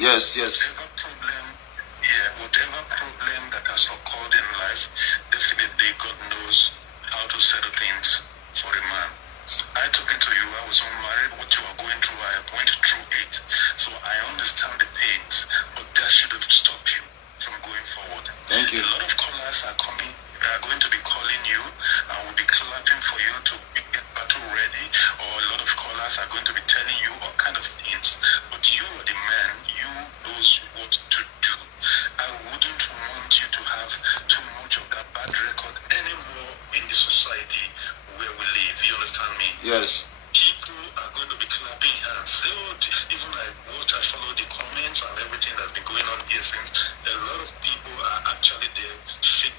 Yes, yes. Whatever problem that has occurred in life, definitely God knows how to settle things for a man. I talking to you, I was unmarried. What you are going through, I went through it. So I understand the pains, but that shouldn't stop you from going forward. Thank you. A lot of callers are going to be calling you and will be clapping for you to get battle ready, or a lot of callers are going to be telling you all kind of things. But you are the man, you knows what to do. I wouldn't want you to have too much of that bad record anymore in the society where we live. You understand me? Yes. People are going to be clapping hands. So even like what I follow the comments and everything that's been going on here since, a lot of people are actually there, fake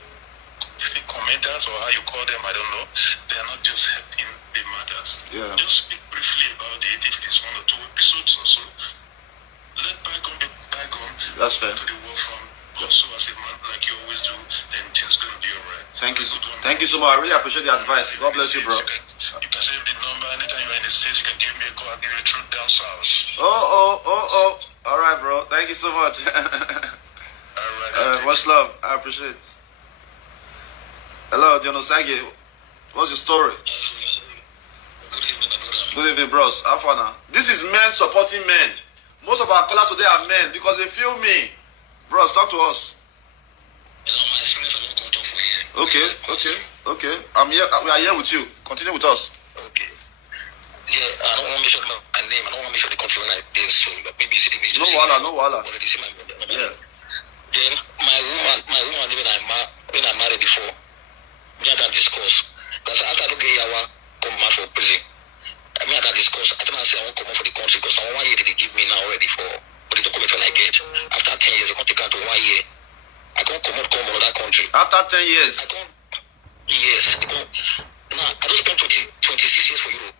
commenters, or how you call them, I don't know. They are not just helping the matters. Yeah. Just speak briefly about it. If it is 1 or 2 episodes or so, let bygone be bygone. That's fair. To the war front. Also, as a man, like you always do, then things going to be alright. Thank you. Thank you so much. I really appreciate the advice. God bless you, bro. You can save the number anytime you're in the States. You can give me a call. I'll give you a trip down south. Oh. All right, bro. Thank you so much. All right. Much love. I appreciate it. Hello, Dion Osagie. What's your story? Good evening, bros. How far now? This is men supporting men. Most of our callers today are men because they feel me. Bros, talk to us. My experience, I'm not going to talk for you. Okay. I'm here. We are here with you. Continue with us. Okay. Yeah, I don't want to mention my name. I don't want to mention the country when I did so. Maybe see the video. No wala. Yeah. Then my woman, when I married before, we had that discourse. Because after I look at Yawa, come back for prison. I had that discourse. I say I won't come out for the country because 1 year they give me now already for the document when I get. After 10 years, I can't take out to 1 year. I can't come another country. After 10 years? Yes. Now, I don't spend 26 years for Europe.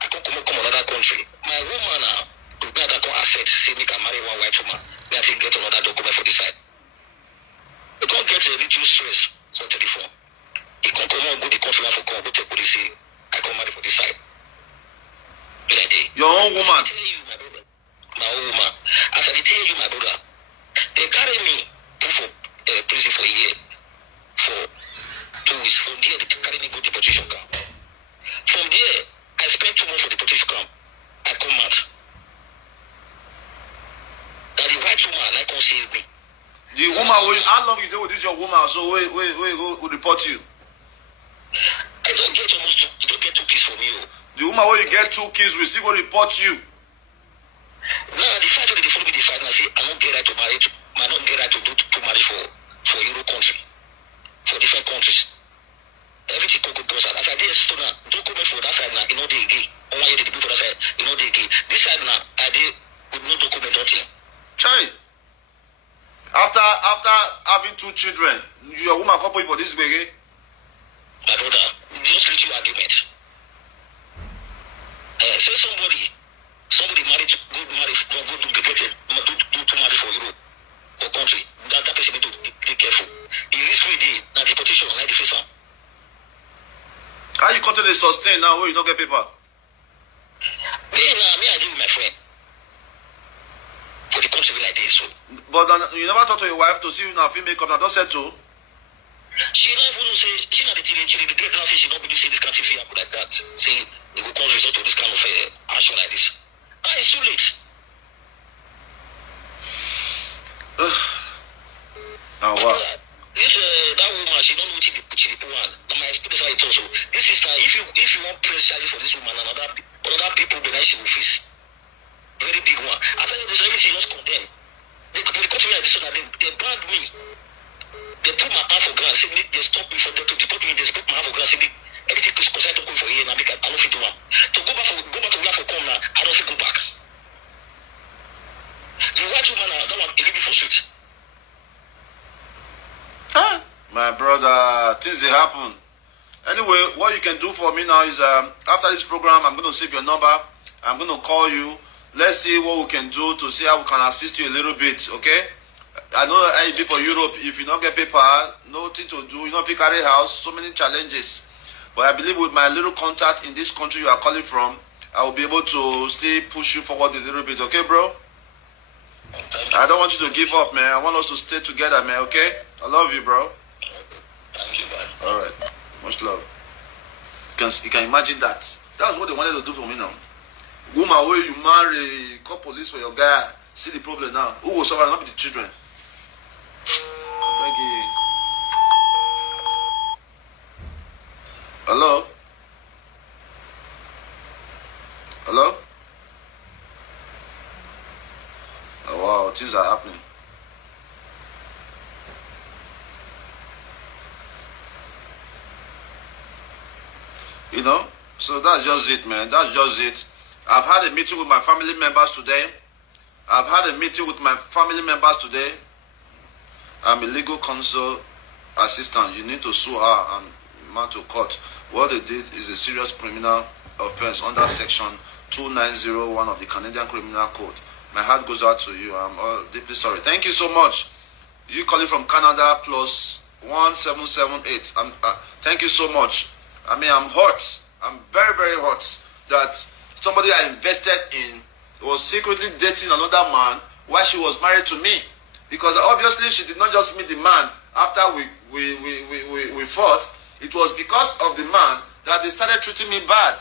I can't come another country. My woman now, to be that can accept, say me can marry one white woman. Me I can get another document for this side. You can't get a little stress for telephone. You can't come and go the country for come, go to police, I can marry for this side. Your own woman? I tell you, my brother. My own woman. As I tell you, my brother, they carry me for prison for a year, for 2 weeks. From there, they carry me go to deportation camp. From there, I spent 2 months for the deportation camp. I come out. That the white woman, I can't save me. The woman, how long you do with this your woman? So wait, who report you? I don't get 2 kids from you. The woman where you get 2 kids will still go report you. Now the fact that they follow me the fight and say I don't get right to marry I don't get right to do to marry for Euro country, for different countries. Everything could go outside. As I did so now, document for that side now, you know they gay. 1 year they do for that side, you know they gay. This side now, I did with no document nothing. Chai. After having 2 children, your woman couple for this way, eh? My brother, just reach your argument. Say somebody married to go marry to marry for Europe or country. That person need to be careful. He risk with the deportation like the face. How you continue to sustain now when you don't get paper? Then me I deal with my friend for the country like this. So. But you never talk to your wife to see if now female come. Don't say to. She not even say she not the regret now say she don't believe say this country feel like that. Say it will cause result to this kind of action like this. It's too late. Now what? If that woman she don't know what she one. My experience how it also. This is now if you want press charges for this woman and other people behind she will face. Very big one. After this everything just condemn. They country like this one they banned me. They put my hand for ground, say they stop me for them to deport me, they put my hand for ground, say everything is considered to go for a year and I don't fit to one. To go back to where for come now, I don't fit go back. The white woman now don't want to leave me for street. Huh? My brother, things they happen. Anyway, what you can do for me now is after this program, I'm going to save your number. I'm going to call you. Let's see what we can do to see how we can assist you a little bit, okay? I know how you be for Europe. If you don't get paper, nothing to do. You know, if you carry house, so many challenges. But I believe with my little contact in this country you are calling from, I will be able to still push you forward a little bit. Okay, bro? Thank you. I don't want you to give up, man. I want us to stay together, man, okay? I love you, bro. Thank you, bye. All right. Much love. You can imagine that. That's what they wanted to do for me now. Woman, where you marry, call police for your guy. See the problem now. Who will suffer? Not be the children. Thank you. Hello? Hello? Oh, wow, things are happening. You know? So that's just it, man. That's just it. I've had a meeting with my family members today. I'm a legal counsel assistant. You need to sue her and mount to court. What they did is a serious criminal offense under section 2901 of the Canadian Criminal Code. My heart goes out to you. I'm deeply sorry. Thank you so much. You calling from Canada plus 1778. Thank you so much. I mean, I'm hurt. I'm very, very hurt that somebody I invested in was secretly dating another man while she was married to me. Because obviously she did not just meet the man after we fought. It was because of the man that they started treating me bad.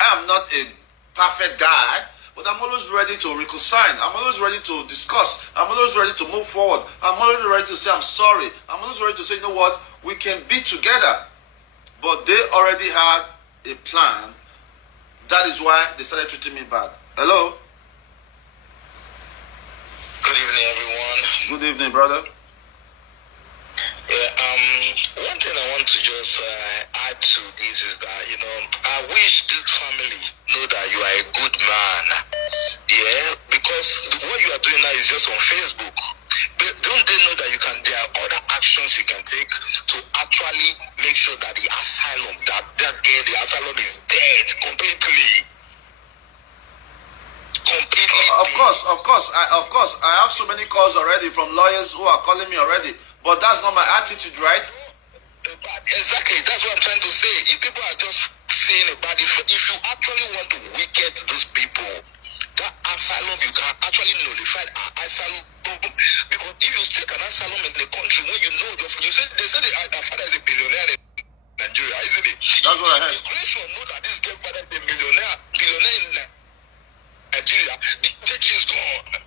I am not a perfect guy, but I'm always ready to reconcile. I'm always ready to discuss. I'm always ready to move forward. I'm always ready to say I'm sorry. I'm always ready to say, you know what, we can be together. But they already had a plan. That is why they started treating me bad. Hello? Good evening, everyone. Good evening, brother. Yeah, one thing I want to just add to this is that, I wish this family know that you are a good man. Yeah, because what you are doing now is just on Facebook. But don't they know that there are other actions you can take to actually make sure that the asylum, the asylum is dead completely? Of course. I have so many calls already from lawyers who are calling me already. But that's not my attitude, right? Exactly. That's what I'm trying to say. If people are just saying about it, if you actually want to wicked those people, that asylum, you can actually nullify an asylum. Because if you take an asylum in the country where you know, they say our father is a billionaire in Nigeria, isn't it? That's what I heard. Immigration know that this girl father is a billionaire in Nigeria. The she's gone.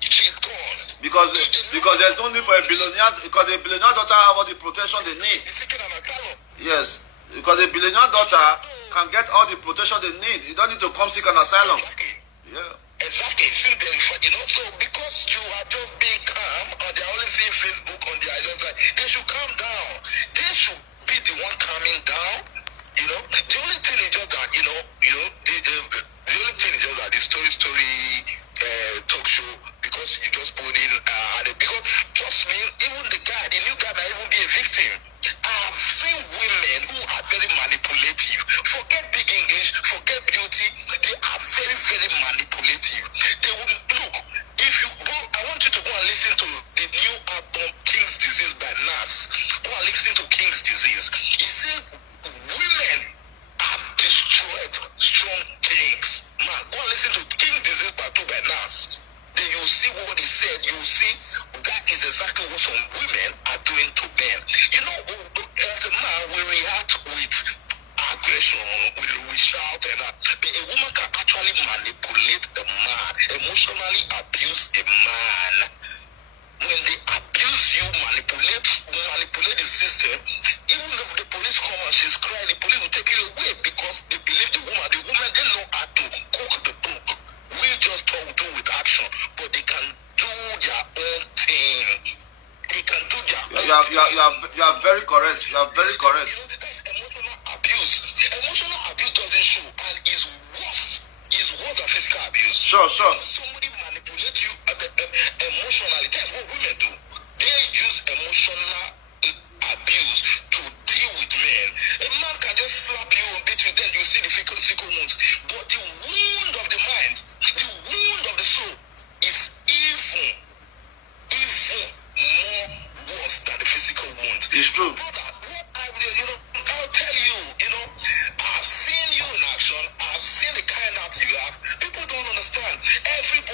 She's gone. Because there's no need for a billionaire, because the billionaire daughter have all the protection they need. He's seeking an asylum. Yes, because the billionaire daughter can get all the protection they need. You don't need to come seek an asylum. Exactly. Yeah. Exactly. So because you are just being calm, and they're only seeing Facebook on their island, they should calm down. They should be the one calming down. The only thing is just that, the only thing is just that the story talk show, because you just put in because trust me, even the new guy might even be a victim. I've seen women who are very manipulative. Forget big English, forget beauty. They are very, very manipulative. They will look. If you go, I want you to go and listen to the new album King's Disease by Nas. Go and listen to King's Disease. He said women have destroyed strong kings. Man, go and listen to King's Disease Part 2 by Nas. Then you will see what he said. You will see that is exactly what some women are doing to men. As a man, we react with aggression, we shout, but a woman can actually manipulate a man, emotionally abuse a man. When they abuse you, manipulate the system, even if the police come and she's crying, the police will take you away because they believe the woman. The woman, they know how to cook the book. We just do with action, but they can do their own thing. They can do their own thing. You are very correct. You are very correct. That's emotional abuse. Emotional abuse doesn't show and is worse. Is worse than physical abuse. Sure. Somebody manipulates you emotionally. That's what women do. They use emotional abuse to deal with men. A man can just slap you and beat you, then you see the physical wounds. But the wound of the mind, the wound of the soul, is even more worse than the physical wounds. It's true. Brother, I'll tell you, I've seen you in action. I've seen the kind heart you have. People don't understand. Everybody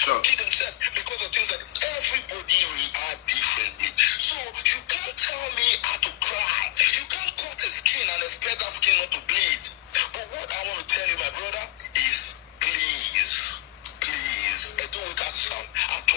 Sure. Kill themselves because of things that everybody react differently. So you can't tell me how to cry. You can't cut the skin and expect that skin not to bleed. But what I want to tell you, my brother, is please, do with that sound. You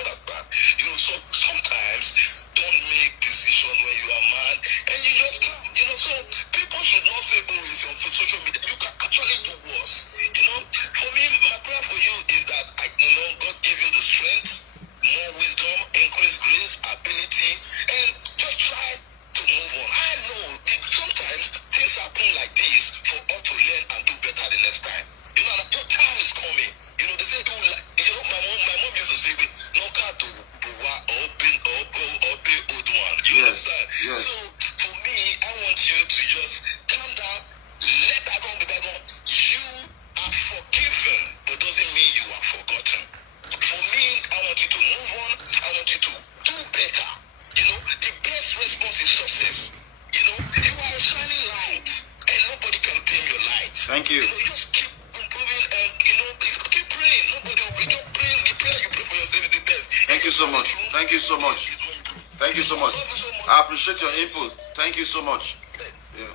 understand? You know, so sometimes don't make decisions when you are mad and you just come. You know, so people should not say, oh, it's on social media. You can actually do worse. You know, for me, my prayer for you is that God give you the strength, more wisdom, increased grace, ability, and just try to move on. I know sometimes things happen like this for us to learn and do better the next time. You know, your time is coming. You know, they say, my mom used to say, no car to open old one. You understand? Yes. So for me, I want you to just calm down, let that go be back on. You are forgiven, but doesn't mean you are forgotten. For me, I want you to move on. I want you to do better. You know, the best response is success. You know, you are a shining light, and nobody can dim your light. Thank you. You know, just keep improving, and keep praying. Nobody will be just praying. The prayer you pray for yourself is the best. Thank you so much. Thank you so much. Thank you so much. I appreciate your input. Thank you so much. Yeah.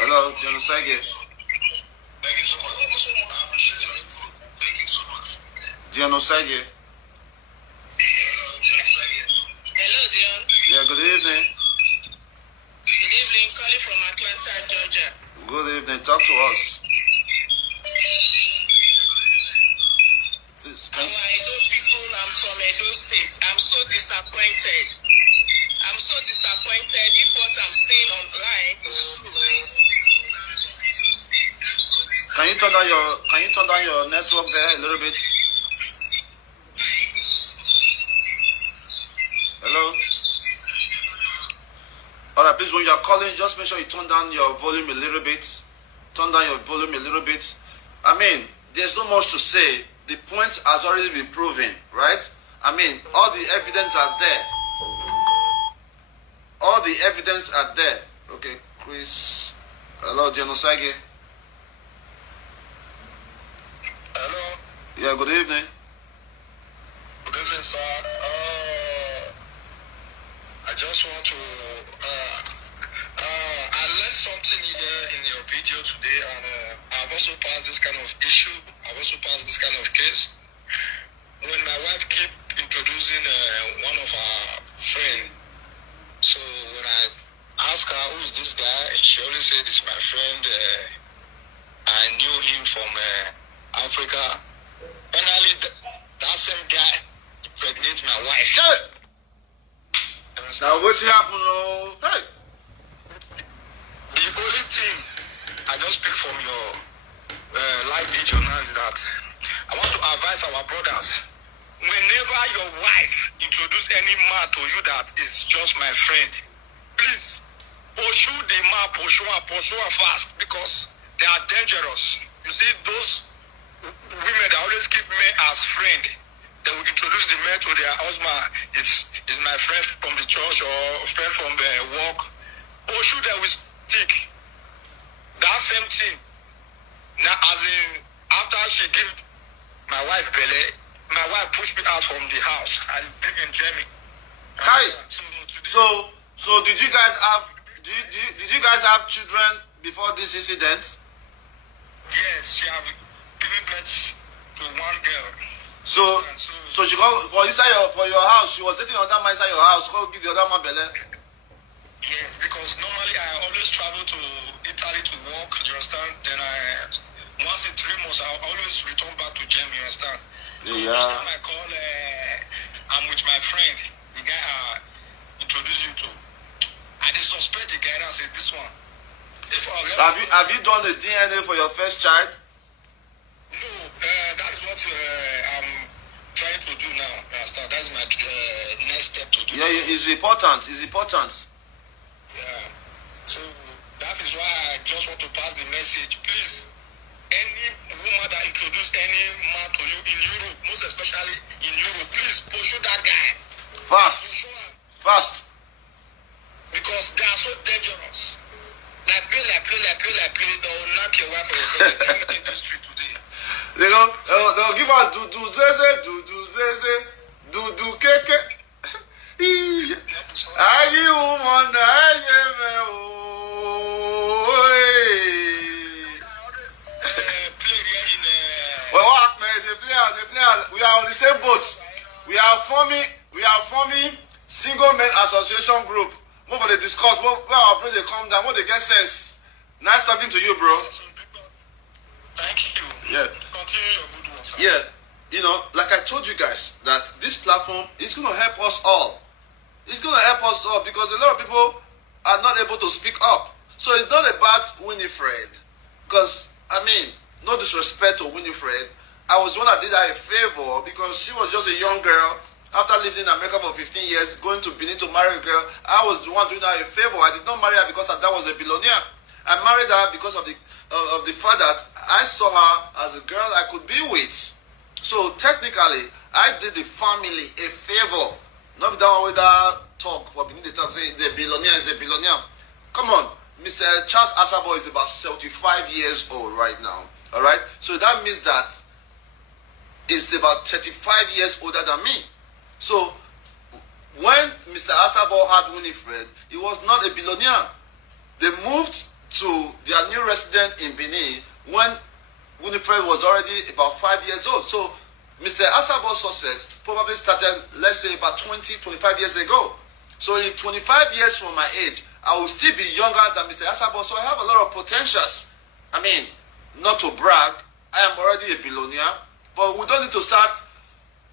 Hello, Dion Osagie. Thank you so much. I appreciate your input. Thank you so much. Dion Osagie. Hello, Dion. Yeah, good evening. Good evening. Calling from Atlanta, Georgia. Good evening. Talk to us. Please, Our Edo people, I'm from Edo State. I'm so disappointed. If what I'm seeing online is true. Can you turn down your network there a little bit? Hello? Alright, please, when you're calling, just make sure you turn down your volume a little bit. I mean, there's not much to say. The point has already been proven, right? I mean, all the evidence are there. Okay, Chris. Hello, Dion Osagie. Hello. Yeah, good evening. Good evening, sir. I just want to. I learned something here in your video today, and I've also passed this kind of issue. I've also passed this kind of case. When my wife keep introducing one of her friend, so when I ask her who is this guy, she always said it's my friend. I knew him from Africa. Finally, that same guy impregnated my wife. Hey! Now what's happening? Oh, hey! The only thing I just pick from your live video now is that I want to advise our brothers. Whenever your wife introduce any man to you that is just my friend, please pursue the man, pursue her fast, because they are dangerous. You see, those women that always keep men as friend, they will introduce the men to their husband. Is my friend from the church or friend from the work. Pursue them with stick. That same thing. Now, as in, after she give my wife belly, my wife pushed me out from the house. I live in Germany. Hi. So did you guys have children before this incident? Yes, she have given birth to one girl. So she go for your house. She was dating another man inside your house. Go give the other man belly. Yes, because normally I always travel to Italy to work. You understand? Then once in 3 months I always return back to Germany. You understand? So each time I call, I'm with my friend, the guy I introduced you to. I did suspect the guy and I said, this one. Have you done the DNA for your first child? No, that is what I'm trying to do now. You understand? That's my next step to do. Yeah, it's important. Yeah. So that is why I just want to pass the message. Please, any woman that introduce any man to you in Europe, most especially in Europe, please pursue that guy. Fast. Because they are so dangerous. Like play, they will back your wife or your brother. Let me take this street today. They'll give us do zeze, do keke. Ayi woman, ayi me Well, what man? They play. We are on the same boat. We are forming single men association group. More for the discuss. More our brother they come down. More they get sense. Nice talking to you, bro. Thank you. Yeah. Continue your good work, sir. Yeah. You know, like I told you guys, that this platform is going to help us all. It's going to help us all because a lot of people are not able to speak up. So it's not about Winifred. Because, I mean, no disrespect to Winifred. I was the one that did her a favor because she was just a young girl. After living in America for 15 years, going to Benin to marry a girl, I was the one doing her a favor. I did not marry her because that was a billionaire. I married her because of the fact that I saw her as a girl I could be with. So technically, I did the family a favor. Not that one with that talk for Benin. They talk say the billionaire is a billionaire. Come on, Mr. Charles Asabo is about 75 years old right now. All right, so that means that he's about 35 years older than me. So when Mr. Asabo had Winifred, he was not a billionaire. They moved to their new resident in Benin when Winifred was already about 5 years old. So Mr. Asabo's success probably started, let's say, about 20, 25 years ago. So in 25 years from my age, I will still be younger than Mr. Asabo. So I have a lot of potentials. I mean, not to brag, I am already a billionaire, but we don't need to start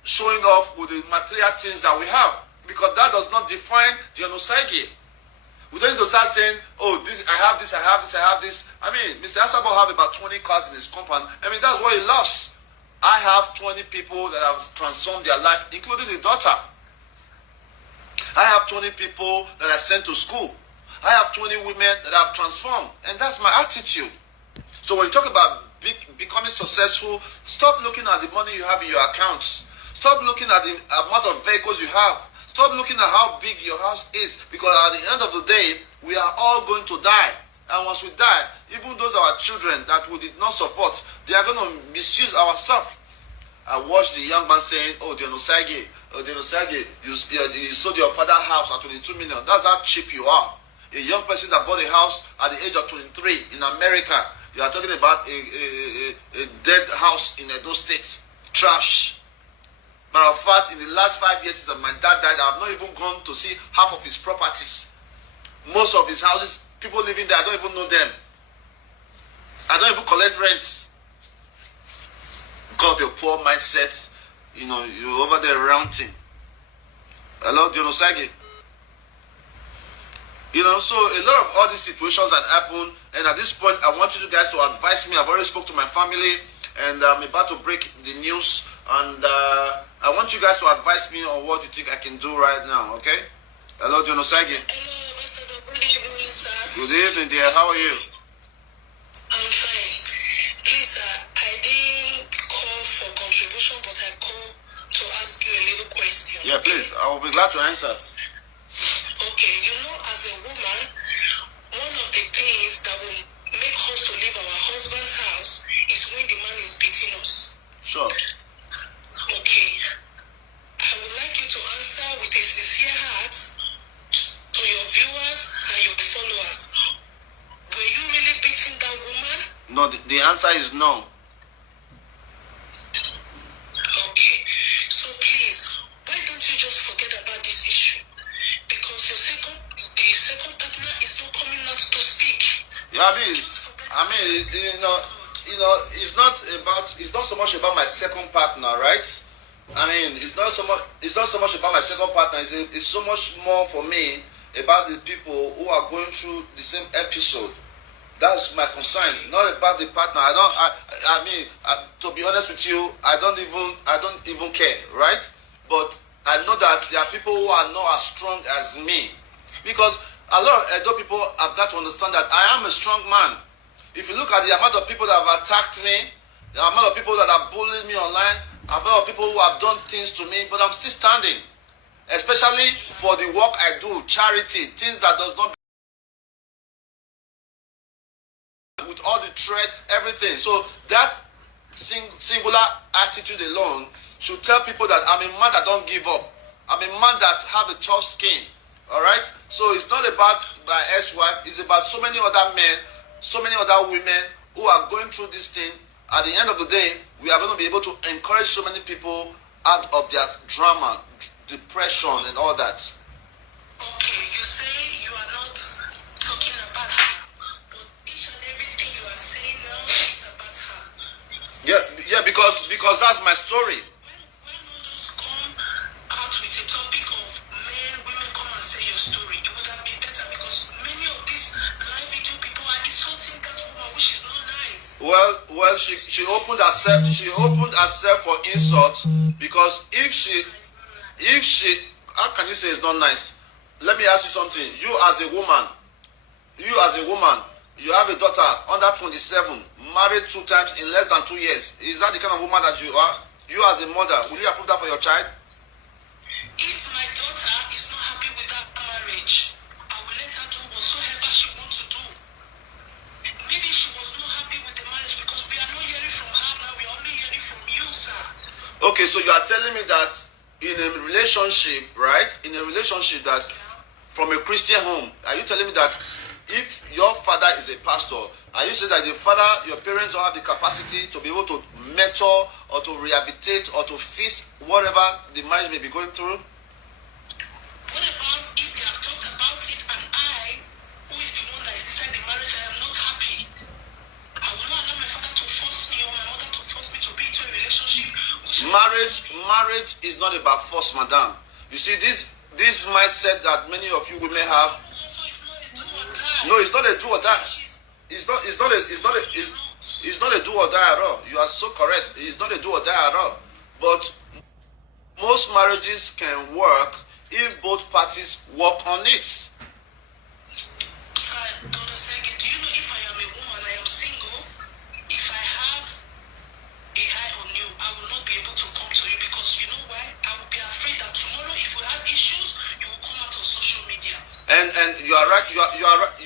showing off with the material things that we have, because that does not define the Osagie. We don't need to start saying, oh, this, I have this, I have this, I have this. I mean, Mr. Asabo have about 20 cars in his compound. I mean, that's what he loves. I have 20 people that have transformed their life, including the daughter. I have 20 people that I sent to school. I have 20 women that I've transformed. And that's my attitude. So when you talk about becoming successful, stop looking at the money you have in your accounts. Stop looking at the amount of vehicles you have. Stop looking at how big your house is. Because at the end of the day, we are all going to die. And once we die, even those our children that we did not support, they are going to misuse our stuff. I watched the young man saying, oh, Dion Osagie, you sold your father's house at 22 million. That's how cheap you are. A young person that bought a house at the age of 23 in America. You are talking about a dead house in Edo State. Trash. Matter of fact, in the last 5 years since my dad died, I have not even gone to see half of his properties. Most of his houses, people living there, I don't even know them. I don't even collect rent. Got a poor mindset. You know, you're over there ranting. Hello, Dion Osagie. You know, so a lot of all these situations that happen, and at this point, I want you guys to advise me. I've already spoke to my family, and I'm about to break the news, and I want you guys to advise me on what you think I can do right now, okay? Hello, Dion Osagie. Hello, Ambassador. Good evening, sir. Good evening, dear. How are you? I'm fine. Please, sir, I didn't call for contribution, but I called to ask you a little question. Yeah, please. I will be glad to answer. Okay, you know, as a woman, one of the things that will make us to leave our husband's house is when the man is beating us. Sure. Okay. I would like you to answer with a sincere heart to your viewers and your followers. Were you really beating that woman? No, the answer is no. Okay. So please, why don't you just forget about this issue? Because the second partner is not coming out to speak. Yeah, I mean, it's not so much about my second partner, right? I mean, it's not so much about my second partner. It's so much more for me about the people who are going through the same episode. That's my concern, not about the partner. I mean, to be honest with you, I don't even care, right? But I know that there are people who are not as strong as me, because a lot of Edo people have got to understand that I am a strong man. If you look at the amount of people that have attacked me, the amount of people that have bullied me online, the amount of people who have done things to me, but I'm still standing. Especially for the work I do, charity, things that does not. With all the threats, everything. So that singular attitude alone should tell people that I'm a man that don't give up. I'm a man that have a tough skin. All right. So it's not about my ex-wife. It's about so many other men, so many other women who are going through this thing. At the end of the day, we are going to be able to encourage so many people out of their drama, depression, and all that. Okay, you say you are not talking about her, but each and everything you are saying now is about her. Yeah, because that's my story. Why not just come out with a topic of men, women come and say your story? It would have been better because many of these live video people are insulting that woman, which is not nice. Well, she opened herself for insult because if she, how can you say it's not nice? Let me ask you something. You as a woman, you have a daughter under 27, married 2 times in less than 2 years. Is that the kind of woman that you are? You as a mother, will you approve that for your child? If my daughter is not happy with that marriage, I will let her do whatsoever she wants to do. Maybe she was not happy with the marriage because we are not hearing from her now. We are only hearing from you, sir. Okay, so you are telling me that in a relationship, right? In a relationship that from a Christian home, are you telling me that if your father is a pastor, are you saying that the father, your parents don't have the capacity to be able to mentor or to rehabilitate or to fix whatever the marriage may be going through? What about if they have talked about it and I, who is the one that is inside the marriage, I am not happy? I will not allow my father to force me or my mother to force me to be into a relationship. Marriage is not about force, madam. You see, this mindset that many of you women have. So it's not a do or die. No, it's not a do or die. It's not a do or die at all. You are so correct. It's not a do or die at all. But most marriages can work if both parties work on it. Sir, Dr. Osagie, do you know if I am a woman, I am single, if I have a eye on you, I will not be able to come to you because you know why? I will be afraid that tomorrow if we have issues, you will come out on social media. And you are right. You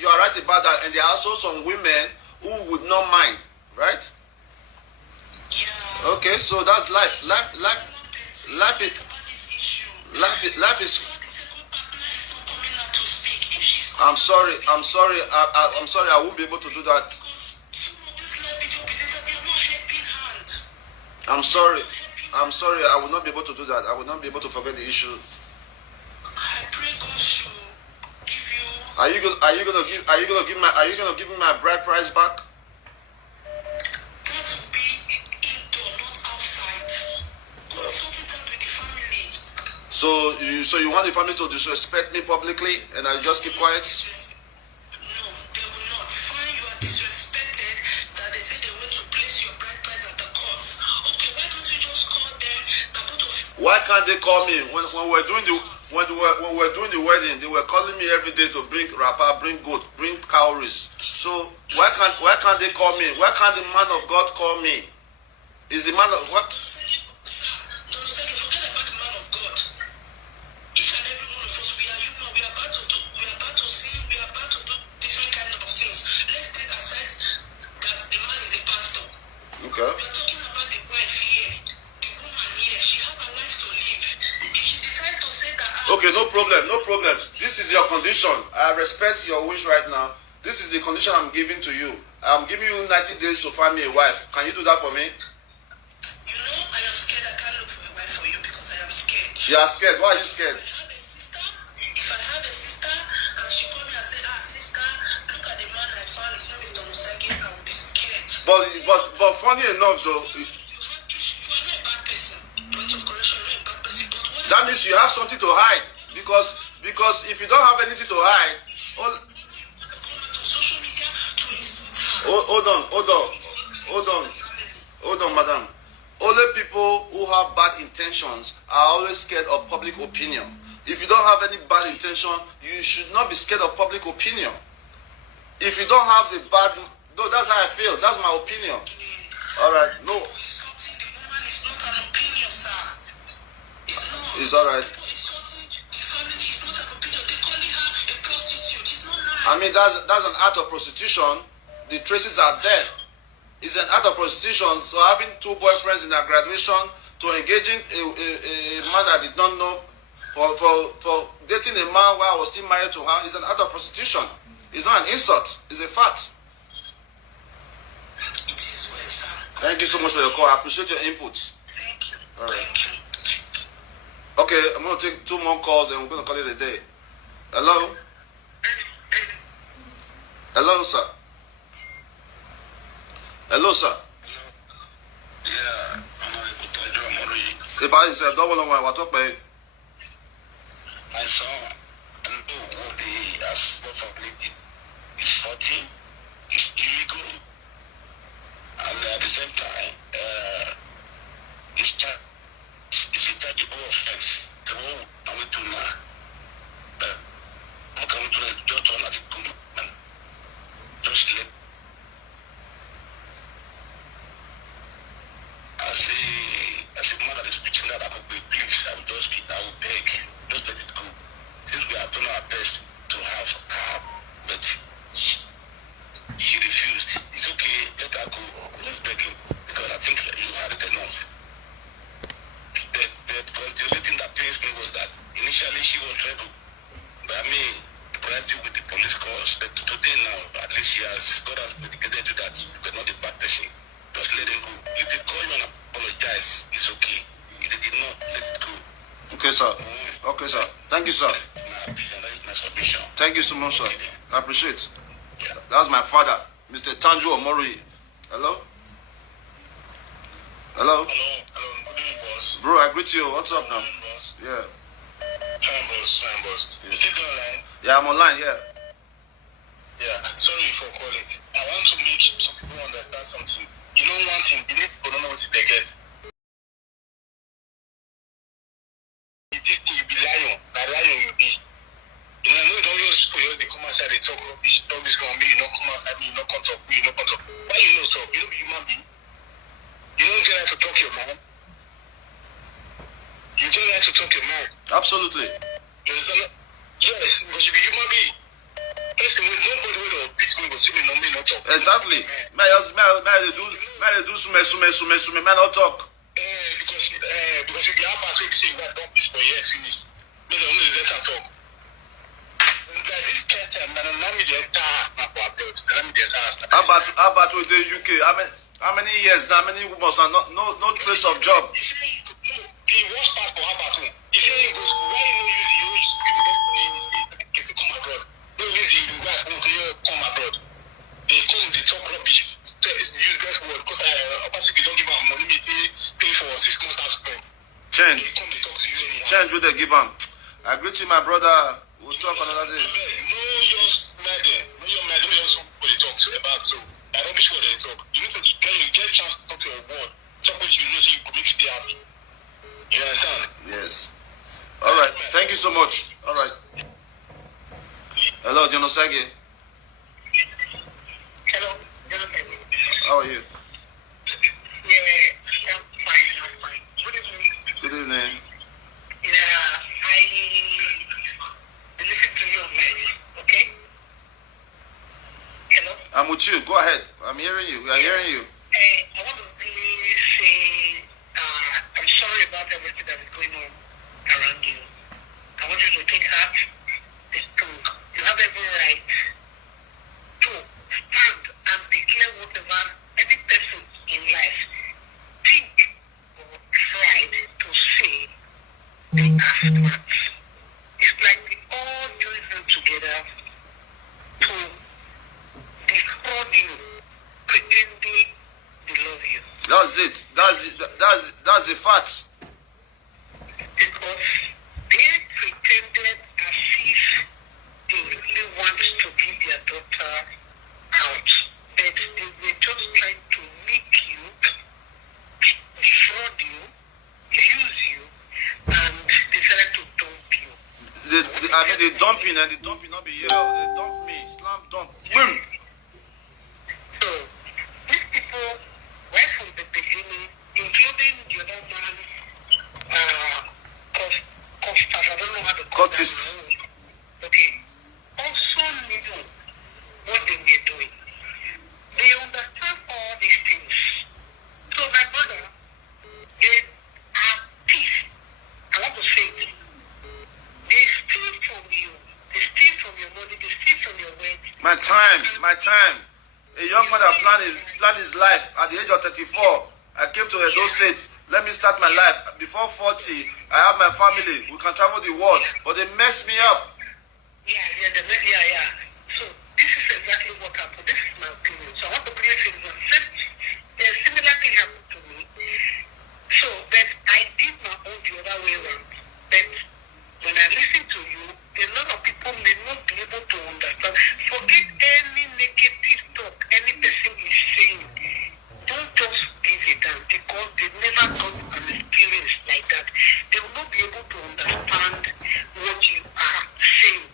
are right about that. And there are also some women who would not mind, right? Yeah. Okay, so that's life. Life is. About this issue. Life is. So the second partner is not coming out to speak. If she's I'm sorry. I won't be able to do that. because some of these live video presenters, they are not helping hand. I'm sorry. I will not be able to do that. I will not be able to forget the issue. I pray God should give you. Are you gonna give me my bride price back? That will be indoor, not outside. Go and sort it out with the family. So you want the family to disrespect me publicly, and I just keep quiet? No, they will not. Fine, you are disrespected that they say they want to place your bride price at the courts. Okay, why don't you just call them? Why can't they call me when we're doing the wedding? They were calling me every day to bring rapper, bring goat, bring cowries. So why can't they call me? Why can't the man of God call me? Is the man of what? Don't say forget about the man of God. Each and every one of us, we are human. We are about to sin. We are about to do different kind of things. Let's take aside that the man is a pastor. Okay. We are talking about the wife here, the woman here. She have a life to live. If she decides to say that. Okay, no problem. This is your condition. I respect your wish right now. This is the condition I'm giving to you. I'm giving you 90 days to find me a wife. Can you do that for me? You know, I am scared. I can't look for a wife for you because I am scared. You are scared. Why are you scared? If I have a sister and she call me and say, sister, look at the man I found. His name is Dr. Osagie. I will be scared. But funny enough, though. You are not a bad person. Point of correction, you're not a bad person. But what That means you have something to hide. Because if you don't have anything to hide, social media to insult her. hold on, madam. Only people who have bad intentions are always scared of public opinion. If you don't have any bad intention, you should not be scared of public opinion. If you don't have a bad, no, that's how I feel. That's my opinion. All right, no. Insulting the woman is not an opinion, sir. It's not. It's all right. Insulting the family is not an opinion. They're calling her a prostitute. It's not nice. I mean, that's an act of prostitution. the traces are there. It's an act of prostitution. So having two boyfriends in their graduation, to engaging a man that did not know, for dating a man while I was still married to her, is an act of prostitution. It's not an insult. It's a fact. It is well, sir. Thank you so much for your call. I appreciate your input. Thank you. All right. Thank you. Okay, I'm going to take 2 more calls and we're going to call it a day. Hello? Hello, sir. Hello, sir. Yeah, If I say, double on what up, babe? my son, I know what they asked for did is 14, it's illegal, and at the same time, it's a chargeable offense. The one I went to now, I'm coming to the just one as a good man, just let. As a mother is preaching that I will be please, I will beg, just let it go. Since we have done our best to have her, but she refused. It's okay, let her go. Just beg him, because I think you had it enough. Because the only thing that pains me was that initially she was rebel. But I mean, surprised you with the police calls. But today now, at least God has dedicated you that you are not a bad person. Just let him go. If they call you and apologize, it's okay. If they did not, let it go. Okay, sir. Okay, sir. Thank you, sir. My opinion, that is my submission. Thank you so much, sir. Okay. I appreciate. Yeah. That's my father, Mr. Tanjo Omori. Hello? Hello? Hello, good evening, boss. Bro, I greet you. What's up now? Good evening, boss. Yeah. Fine, boss. Yeah. You still online? Yeah, I'm online, yeah. Yeah. Sorry for calling. I want to make some people understand something. You know one thing, you need to know what they get. It is you be lion, like lion you be. You know, no, don't use for you, they come outside, they talk rubbish, talk this going me, you don't come outside me, you don't come talk me, you don't come talk. Why you know talk? You don't be human being. You don't get right to talk your man. You don't like to talk your man. Absolutely. You understand? Yes, because you be human being. First, nobody will beat me, but see me, no me, not talk. Exactly. May I do sume, may not talk. Because you get half as say that don't piss for years finish. They don't only let her talk. Like this time, man, I'm not me the entire snap or abroad. I'm the entire snap. How about with the UK? How many years now? How many women are no trace of job? He said, no, the worst part for how about home. He said, he goes, why you don't use the use if you come abroad? Don't use the guys who come abroad. They come, they talk rubbish. Use best word because Osagie don't give them money. They pay for 6 months that spent. Change. They come, they talk to you anyhow. Change what they give them. I greet you, my brother. We'll talk another day. No, just mad. No, you're mad. No, just what they talk about. So, I don't be sure they talk. You need to get a chance to talk to your word. Talk with you, know, so you can make you happy. You understand? Yes. All right. Thank you so much. All right. Hello, Dion Osagie. Hello. How are you? Yeah, I'm fine. Good evening. Good evening. Yeah, I listen to you online, okay? Hello? I'm with you. Go ahead. I'm hearing you. We are hearing you. I want to really say I'm sorry about everything that is going on around you. I want you to take heart. You have every right to stand and declare whatever any person in life think or tried to say they afterwards. It's like we all join them together to defraud you, pretending they love you. That's it. That's the fact. Because they pretended as if they really want to give their daughter out, but they were just trying to make you, defraud you, use you, and decided to dump you. The dumping and the dumping not be here. They dump me. Slam dunk. Boom. So, these people, right from the beginning, including the other man, Costas, I don't know how to call Cotist. that. Okay. Also knew what they were doing. time. A young man that planned his life at the age of 34. I came to Edo State. Let me start my life. Before 40, I have my family. We can travel the world. But they messed me up. Yeah. So this is exactly what happened. This is my opinion. So I want to bring it in. A similar thing happened to me. So, but I did my own the other way around. But when I listen to you, a lot of people may not be able to understand. Forget any negative talk any person is saying. Don't just give it down because they never got an experience like that. They will not be able to understand what you are saying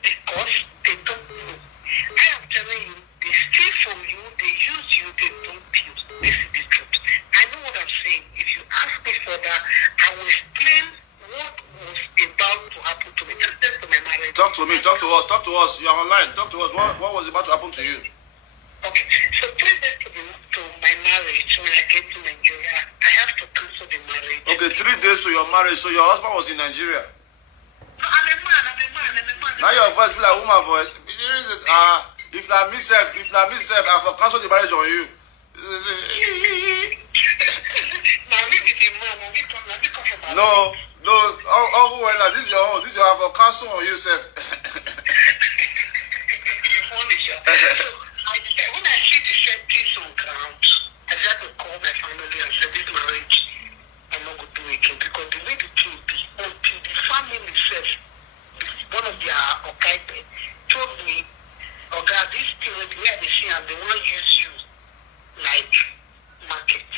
because they don't know. I am telling you, they steal from you, they use you, they don't use. This is the truth. I know what I'm saying. If you ask me further, I will explain what was about to happen to me. Just to my marriage. Talk to me. Talk to us. You are online. Talk to us. What was about to happen to you? Okay. So 3 days to my marriage, when I came to Nigeria, I have to cancel the marriage. Okay, 3 days to your marriage. So your husband was in Nigeria. No, I'm a man. Now your voice be like woman voice. If not me self, I will cancel the marriage on you. No. This is your own. This is your I will cancel on you, self. When I see the same things on ground, I just have to call my family and say this marriage, I'm not going to do it again because the way the thing be, until the family says, one of their okay told me, oh God, this thing, the way they see and they want to use you like market.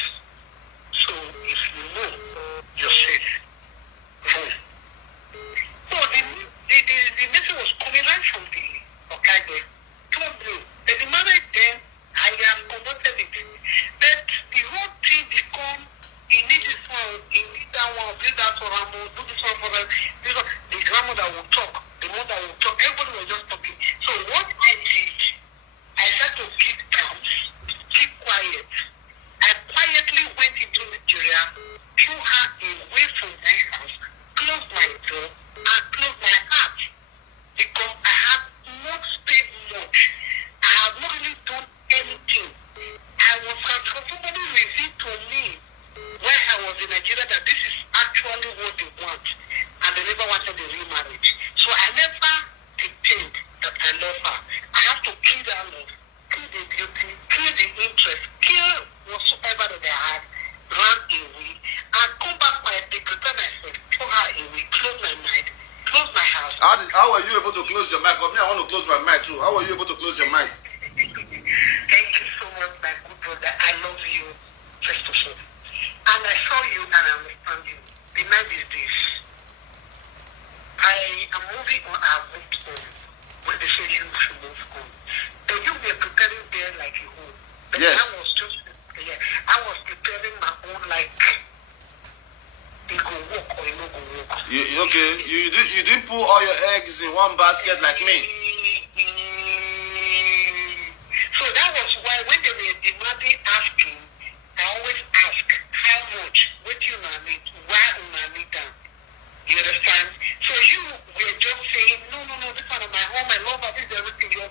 So if you know yourself, run. So the message was coming right from the okay told me that the marriage then I have conducted it. That the whole thing become he needs this one, he needs that one, do that for him, do this one for them. This one, the grandmother will talk, the mother will talk, everybody was just talking. So what I did, I had to keep calm, keep quiet. I quietly went into Nigeria, threw her away from my house, closed my door, and closed my heart. Because I have not spent much. I have not really done anything. I was somebody revealed to me when I was in Nigeria that this is actually what they want. And they never wanted a remarriage. So I never pretend that I love her. I have to kill that love, kill the beauty, kill the interest, kill whatsoever that I had, run away, and come back quietly, prepare myself, throw her away, close my mind, close my house. How were you able to close your mic? Because me, I want to close my mic too. How were you able to close your mic? Thank you so much, my good brother. I love you, first of all. And I saw you and I understand you. The night is this. I am moving on, I moved on. When they say you should move on. But you were preparing there like a home. But yes. I was preparing my own like you go walk or you no go walk. You didn't put all your eggs in one basket like me. So that was why when they were demanding asking, I always ask how much, what you need, why you need that. You understand? So you were just saying, no, this one of my home, I love her, this is everything. You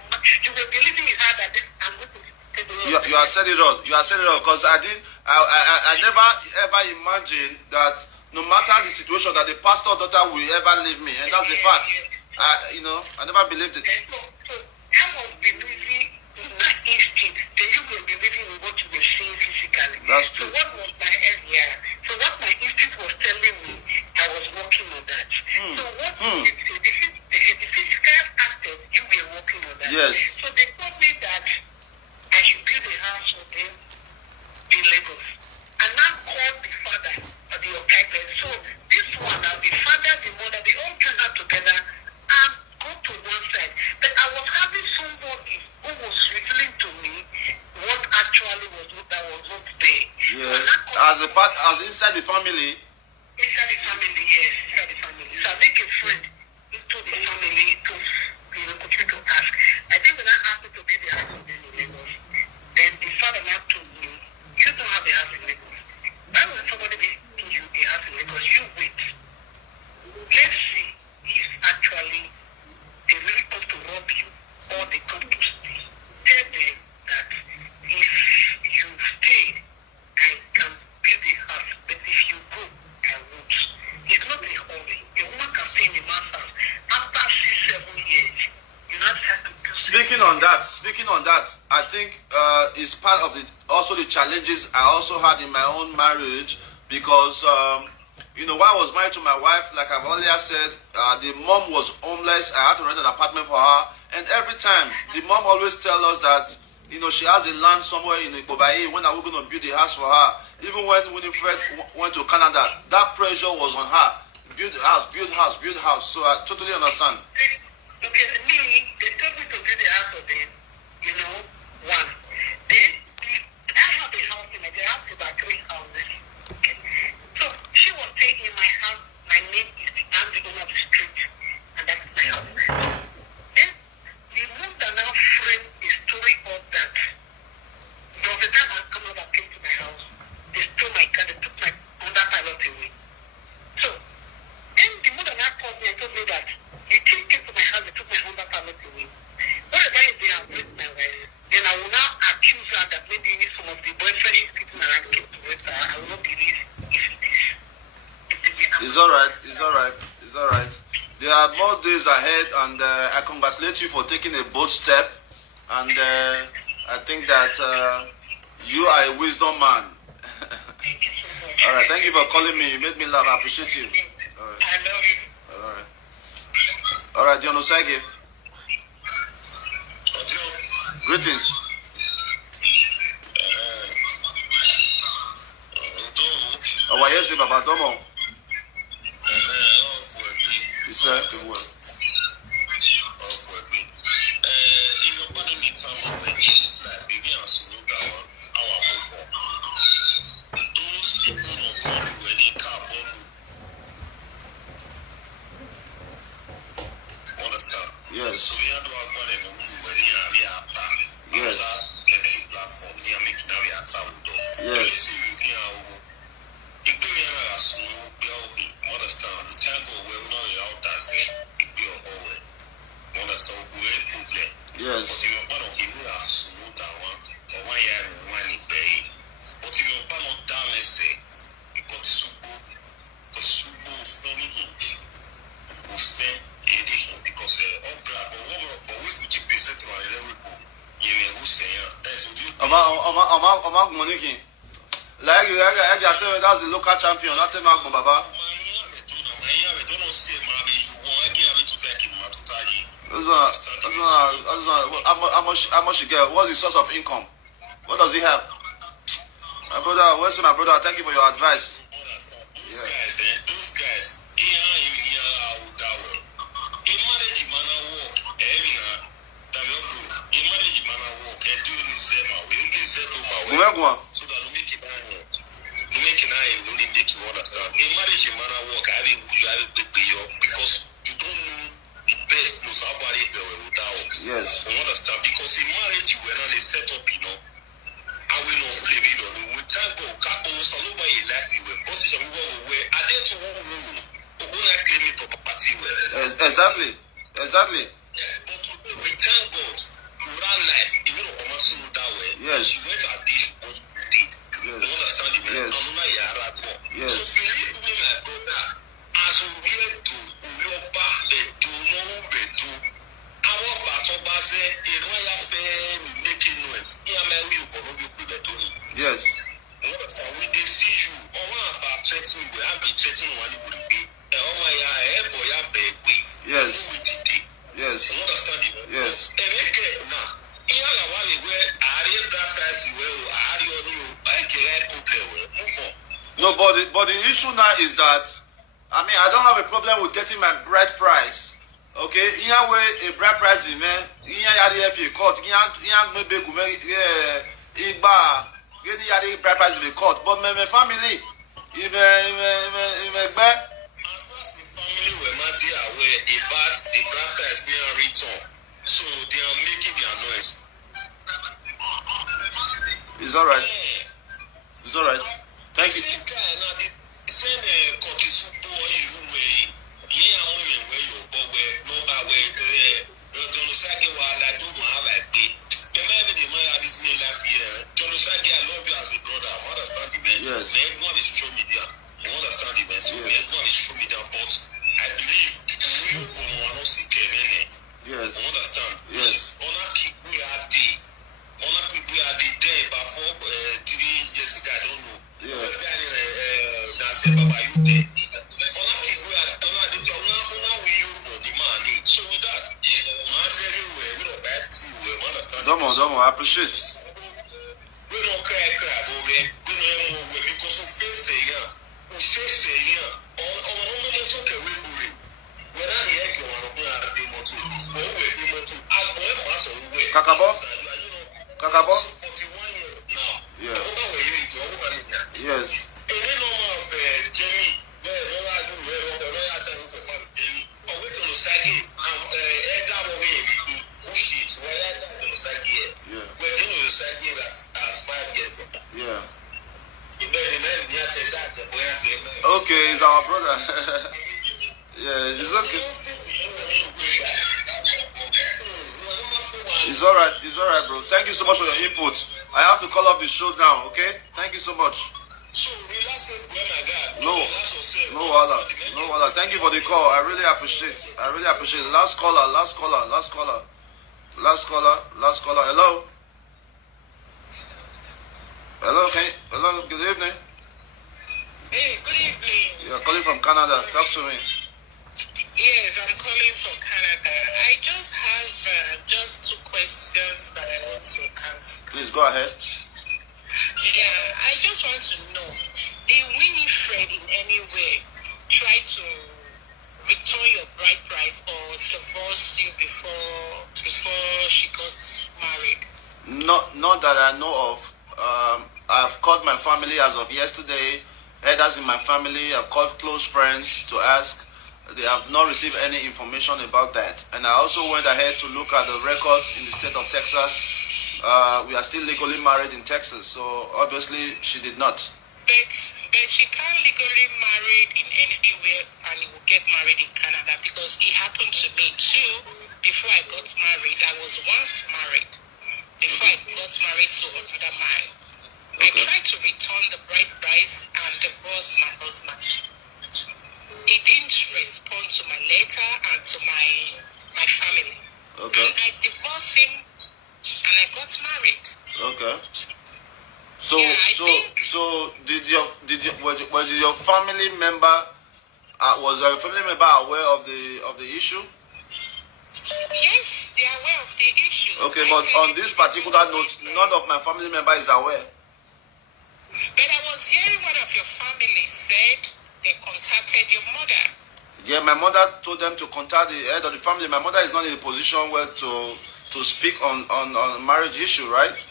were believing in her that this I'm going to. You are saying it all. Because I never ever imagined that no matter the situation that the pastor daughter will ever leave me, and that's the fact. I never believed it. So I was believing in my instinct that you were believing in what you were seeing physically. That's true. So what was my idea? So what my instinct was telling me, I was working on that. So what the physical aspect, you were working on that. Yes. So they told me that I should build a house for them in Lagos. And now call the father of the Okaipes. So this one, the father, the mother, they all joined up together and go to one side. But I was having somebody who was revealing to me what actually was not there. Yes. As inside the family. Inside the family, yes, inside the family. So I make a friend into the family to continue to ask. I think when I asked me to build the house of them in Lagos, then the father now told me, you don't have a house in Lagos. Why would somebody give you a house in Lagos? You wait. Let's see if actually they really come to rob you or they come to speaking on that, I think it's part of the challenges I also had in my own marriage because you know, when I was married to my wife, like I've earlier said, the mom was homeless. I had to rent an apartment for her, and every time the mom always tell us that, you know, she has a land somewhere in Ikobai. When are we going to build a house for her? Even when Winifred went to Canada, that pressure was on her. Build house, build house, build house. So I totally understand. Okay, me, they told me to build a house for them, you know, one. Then, I have a house in my house, about 3 houses. Okay. So, she was staying in my house, my name is the owner of the street, and that's my house. Then, the mom that now framed the story of that, there was a time I come out that came to my house, they stole my car, they took my Honda Pilot away. So, then the mother now called me and told me that the thief came to my house, they took my Honda Pilot away. Whatever is there, I'll break my wife. Then I will now accuse her that maybe some of the boyfriends she's keeping around came to rape her. I will not believe if it is. It's alright, it's alright, it's alright. There are more days ahead, and I congratulate you for taking a bold step. And I think that you are a wisdom man. Alright, thank you for calling me. You made me laugh. I appreciate you. Alright. I love you. Alright. Alright, Dion Osagie. Greetings. How are you, sir, Baba Domo? Yes, sir. Good work. Yes. So we had to have one of them where they are Yes. platform here making now we are town. Yes. Understand the tango where now you out that's it be your whole understand where problem. Yes. But you are of you are smooth that one or 1 year and 1 in pay. But you are not down and say but subu funny because but with which you present to my level you may who say that's what you like you tell me that's the local champion. Not tell me Baba. How much you get? What's the source of income? What does he have? My brother, where's my brother? Thank you for your advice. Those guys, so that we make it understand. In marriage, you man work, I mean, you have a big because you don't know the best, no somebody without. Yes. You understand? Because in marriage, you were not a setup, you know. I will not play it on you. We can't go, so nobody last you. Position where I dare to who not claim it property where. Exactly. Exactly. Yeah, but we thank God, we ran life, even though I'm not that way. Yes. She went at this, what you did. Yes. You understand it, man? Yes. I'm not yara go. Yes. So believe me, my brother, as we do, we are back, they do, no, they do. Our battle base, if I have making noise, here my will, but no, you put the door. Yes. You understand? We they see you, or one about threatening, we have been threatening one will be. Oh my God, boy, have a week. Yes. Yes. You understand it? Yes. And again, now, here are one where I read that price, where I read you, I can't complain with. Move on. No, but the issue now is that, I mean, I don't have a problem with getting my bread price. Okay, here where a bread price is, man. Here you have a court. Here maybe igba. Here you bread price in the court. But my family, if family were not aware about the brand price being returned, so they are making their noise. It's alright. Yeah. It's alright. Thank you. The same guy now, the same cookie soup boy where women where you go where no where John Osagie while I do my like it. Remember the man had this name life here. John Osagie, I love you as a brother. I understand the man. Yes. Everyone is social media. You understand the man. So everyone is social media, but I believe we will not see Kevin. Yes. You understand? Yes. Which is on a people are day. On a people are day there, but for 3 years ago, I don't know. Yeah. That's it, Baba, you there. On a people are don't know the money. So with that, man, tell you where we don't back to where we understand. Don't I appreciate. We don't cry, but we don't know because we face it, yeah. We face it, yeah. On a took a way. When I hear you, I'm going to Kakabo? Kakabo? 41 years now. Yeah. Yes. And then of Jenny, wait on Osagie, bullshit. Osagie. Yeah. We're doing Osagie as 5 years. Yeah. Okay, he's our brother. Yeah, it's okay. It's alright, bro. Thank you so much for your input. I have to call off the show now, okay? Thank you so much. No, wala. Thank you for the call. I really appreciate. Last caller. Hello. Hello, good evening. Hey, good evening. You're calling from Canada. Talk to me. Yes, I'm calling from Canada. I just have just 2 questions that I want to ask. Please go ahead. Yeah, I just want to know, did Winifred in any way try to return your bride price or divorce you before she got married? Not that I know of. I've called my family as of yesterday. Elders in my family. I've called close friends to ask. They have not received any information about that. And I also went ahead to look at the records in the state of Texas. We are still legally married in Texas, so obviously she did not. But she can't legally marry in anywhere and will get married in Canada, because it happened to me too. Before I got married, I was once married. Before I got married to another man. Okay. I tried to return the bride price and divorce my husband. He didn't respond to my letter and to my family. Okay. And I divorced him and I got married. Okay. So Yeah, was your family member aware of the issue? Yes, they are aware of the issues. Okay, but on this particular note, none of my family member is aware. But I was hearing one of your family said they contacted your mother. Yeah, my mother told them to contact the head of the family. My mother is not in a position where to speak on marriage issue, right?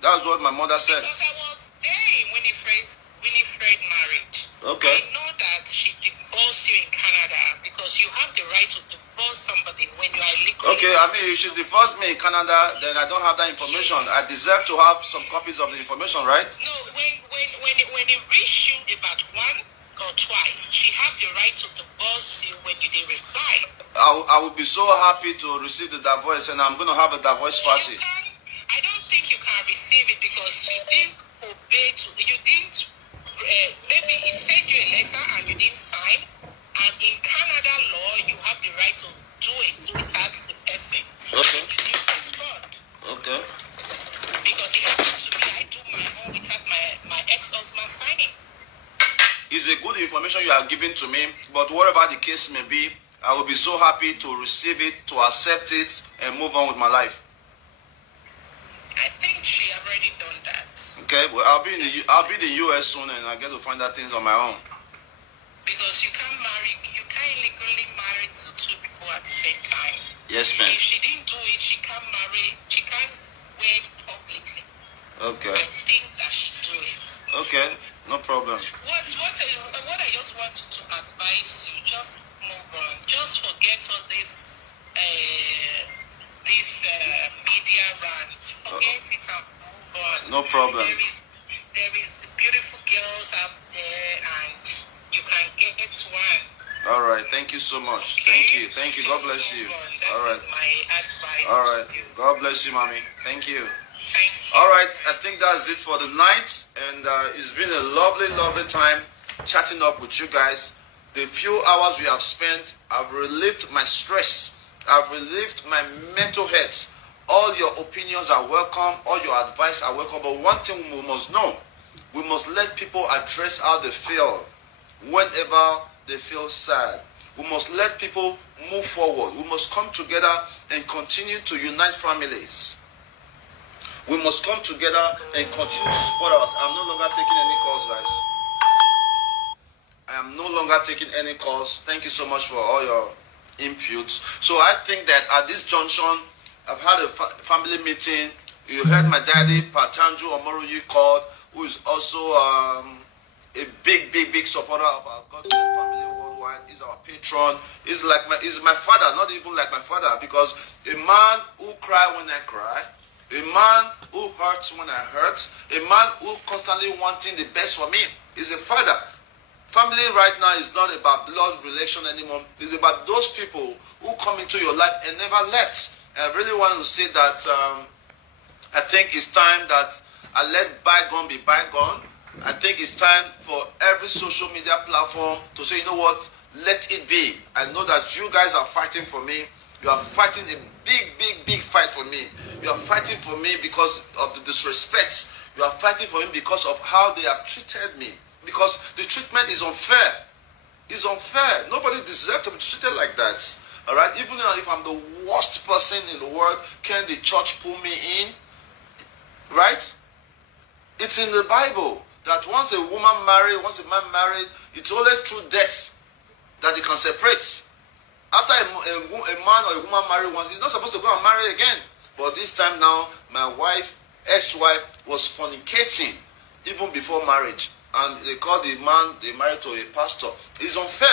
That's what my mother said. Because I was there when Winifred married. Okay. I know that she divorced you in Canada because you have the right to divorce somebody when you are legally. Okay, I mean, if she divorced me in Canada, then I don't have that information. I deserve to have some copies of the information, right? No, when it reached you about 1 or twice, she have the right to divorce you when you did reply. I would be so happy to receive the divorce, and I'm going to have a divorce party. I don't think you can receive it because you didn't obey. You didn't. Maybe he sent you a letter and you didn't sign. And in Canada law, you have the right to do it without the person. Okay. You respond. Okay. Because it happened to me. I do my own without my ex-husband signing. It's a good information you are giving to me, but whatever the case may be, I will be so happy to receive it, to accept it, and move on with my life. I think she already done that. Okay, well, I'll be in the US soon, and I get to find out things on my own. Because you can't illegally marry to 2 people at the same time. Yes, ma'am. If she didn't do it, she can't wed publicly. Okay. I think that she do it. Okay, no problem. What I just want to advise you, just move on. Just forget all this media rant. Forget it and move on. No problem. There is beautiful girls out there, and you can get one. All right, thank you so much. Okay? Thank you. God bless you. That All right. is my advice. All right. To you. God bless you, mommy. Thank you. Thank you. All right, I think that's it for the night, and it's been a lovely time chatting up with you guys. The few hours we have spent have relieved my stress I've relieved my mental health. All your opinions are welcome. All your advice are welcome. But one thing we must know, we must let people address how they feel whenever they feel sad. We must let people move forward. We must come together and continue to unite families. We must come together and continue to support us. I'm no longer taking any calls, guys. I am no longer taking any calls. Thank you so much for all your inputs. So I think that at this junction, I've had a family meeting. You heard my daddy, Patanju Omoruyi called, who is also a big supporter of our God Sent Family Worldwide. He's our patron. He's my father, not even like my father, because a man who cries when I cry, a man who hurts when I hurt, a man who constantly wanting the best for me is a father. Family right now is not about blood relation anymore. It's about those people who come into your life and never left. And I really want to say that I think it's time that I let bygone be bygone. I think it's time for every social media platform to say, you know what, let it be. I know that you guys are fighting for me. You are fighting a big fight for me. You are fighting for me because of the disrespect. You are fighting for me because of how they have treated me. Because the treatment is unfair. It's unfair. Nobody deserves to be treated like that. All right? Even if I'm the worst person in the world, can the church pull me in? Right? It's in the Bible that once a woman married, once a man married, it's only through death that they can separate. After a man or a woman married once, he's not supposed to go and marry again. But this time now, my wife, ex-wife, was fornicating even before marriage. And they called the man they married to a pastor. It's unfair.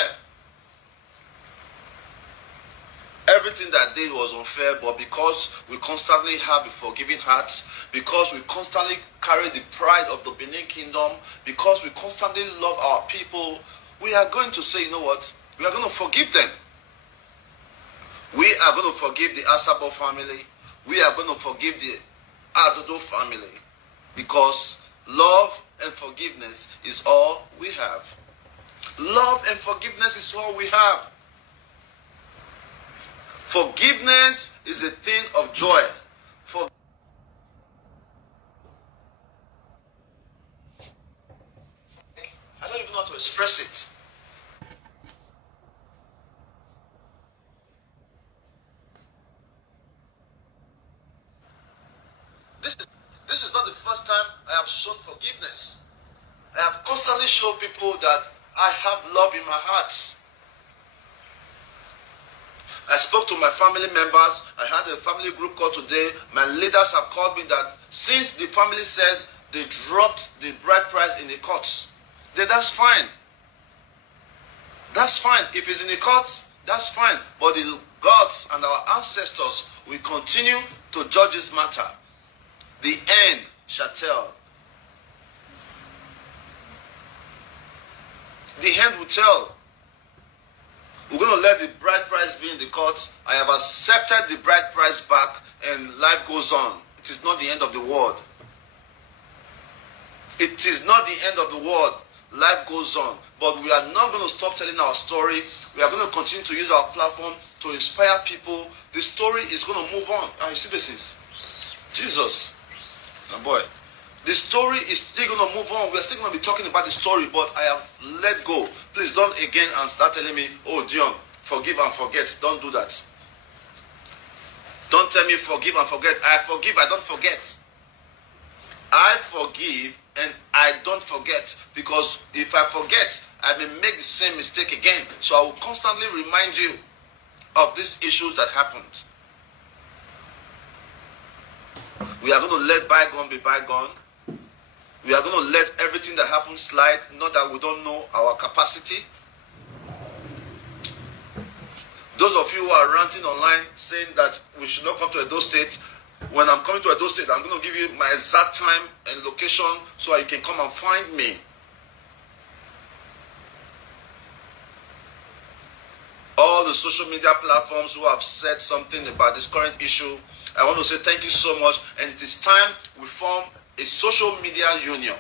Everything that did was unfair, but because we constantly have a forgiving heart, because we constantly carry the pride of the Benin Kingdom, because we constantly love our people, we are going to say, you know what? We are going to forgive them. We are going to forgive the Asabo family. We are going to forgive the Adodo family. Because love and forgiveness is all we have. Love and forgiveness is all we have. Forgiveness is a thing of joy. I don't even know how to express it. This is not the first time I have shown forgiveness. I have constantly shown people that I have love in my heart. I spoke to my family members. I had a family group call today. My leaders have called me that since the family said they dropped the bride price in the courts, then that's fine. That's fine. If it's in the courts, that's fine. But the gods and our ancestors will continue to judge this matter. The end shall tell. The end will tell. We're going to let the bride price be in the court. I have accepted the bride price back and life goes on. It is not the end of the world. It is not the end of the world. Life goes on. But we are not going to stop telling our story. We are going to continue to use our platform to inspire people. The story is going to move on. You see this is Jesus. My boy. The story is still going to move on. We are still going to be talking about the story, but I have let go. Please don't again and start telling me, oh, Dion, forgive and forget. Don't do that. Don't tell me forgive and forget. I forgive, I don't forget. I forgive and I don't forget, because if I forget, I may make the same mistake again. So I will constantly remind you of these issues that happened. We are going to let bygone be bygone. We are going to let everything that happens slide. Not that we don't know our capacity. Those of you who are ranting online saying that we should not come to Edo State, when I'm coming to Edo State, I'm going to give you my exact time and location so you can come and find me. All the social media platforms who have said something about this current issue, I want to say thank you so much. And it is time we form a social media union.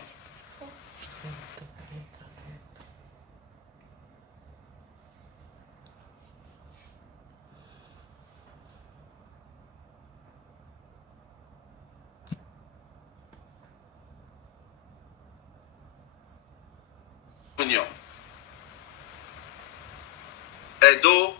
Union. Edo.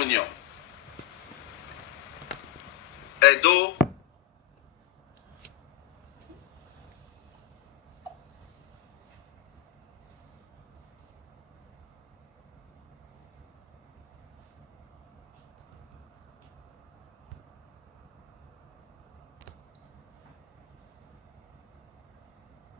Union. Edo.